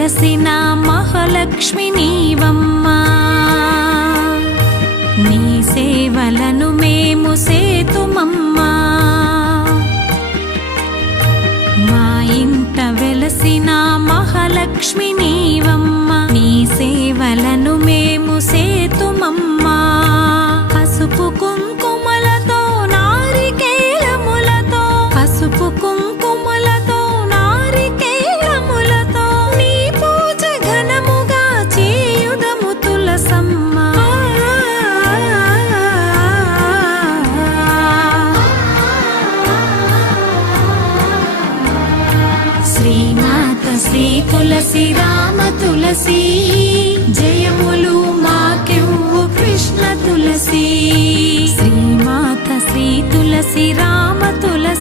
వెలసిన మహాలక్ష్మి నీవమ్మా, నీ సేవలను మేము సేతుమమ్మా. మా ఇంట వెలసిన మహాలక్ష్మి నీవమ్మా, నీ సేవలను మేము సేతుమమ్మా. పసుపు కుంకుమలతో నారికేలములతో, పసుపు కుంకుమలతో నారికేలములతో నీ పూజ ఘనముగా చేయుదము తులసమ్మా. శ్రీమాత శ్రీ తులసి రామ తులసి, జయములు మాకెవ్వు కృష్ణ తులసి. శ్రీమాత శ్రీ తులసి రామ తులసి.